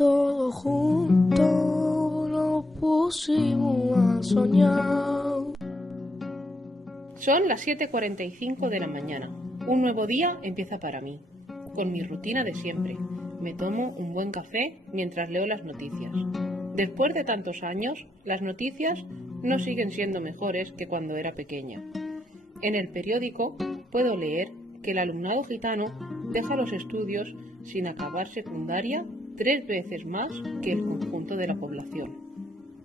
todos juntos lo pusimos a soñar. Son las 7:45 de la mañana. Un nuevo día empieza para mí, con mi rutina de siempre. Me tomo un buen café mientras leo las noticias. Después de tantos años, las noticias no siguen siendo mejores que cuando era pequeña. En el periódico puedo leer que el alumnado gitano deja los estudios sin acabar secundaria 3 veces más que el conjunto de la población.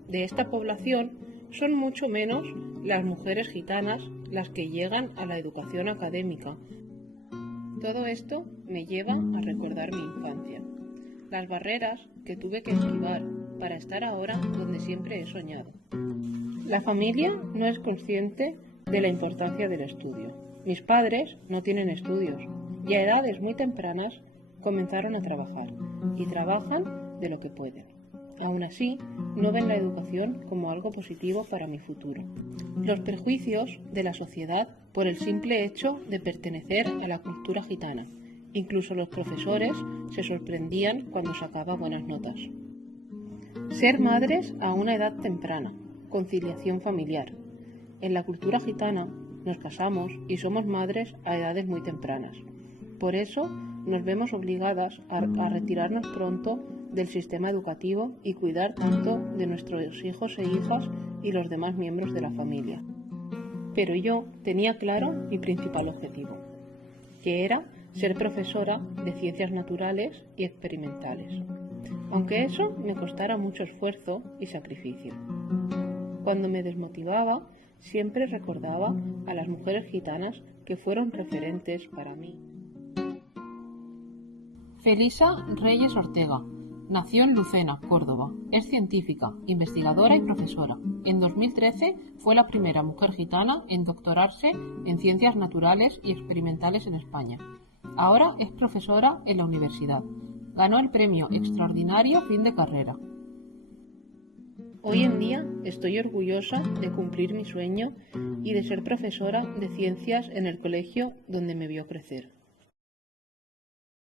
De esta población son mucho menos las mujeres gitanas las que llegan a la educación académica. Todo esto me lleva a recordar mi infancia, las barreras que tuve que esquivar para estar ahora donde siempre he soñado. La familia no es consciente de la importancia del estudio. Mis padres no tienen estudios y a edades muy tempranas comenzaron a trabajar y trabajan de lo que pueden. Aún así, no ven la educación como algo positivo para mi futuro. Los prejuicios de la sociedad por el simple hecho de pertenecer a la cultura gitana. Incluso los profesores se sorprendían cuando sacaba buenas notas. Ser madres a una edad temprana. Conciliación familiar. En la cultura gitana nos casamos y somos madres a edades muy tempranas. Por eso nos vemos obligadas a retirarnos pronto del sistema educativo y cuidar tanto de nuestros hijos e hijas y los demás miembros de la familia. Pero yo tenía claro mi principal objetivo, que era ser profesora de ciencias naturales y experimentales, aunque eso me costara mucho esfuerzo y sacrificio. Cuando me desmotivaba, siempre recordaba a las mujeres gitanas que fueron referentes para mí. Felisa Reyes Ortega. Nació en Lucena, Córdoba. Es científica, investigadora y profesora. En 2013 fue la primera mujer gitana en doctorarse en ciencias naturales y experimentales en España. Ahora es profesora en la universidad. Ganó el premio extraordinario fin de carrera. Hoy en día estoy orgullosa de cumplir mi sueño y de ser profesora de ciencias en el colegio donde me vio crecer.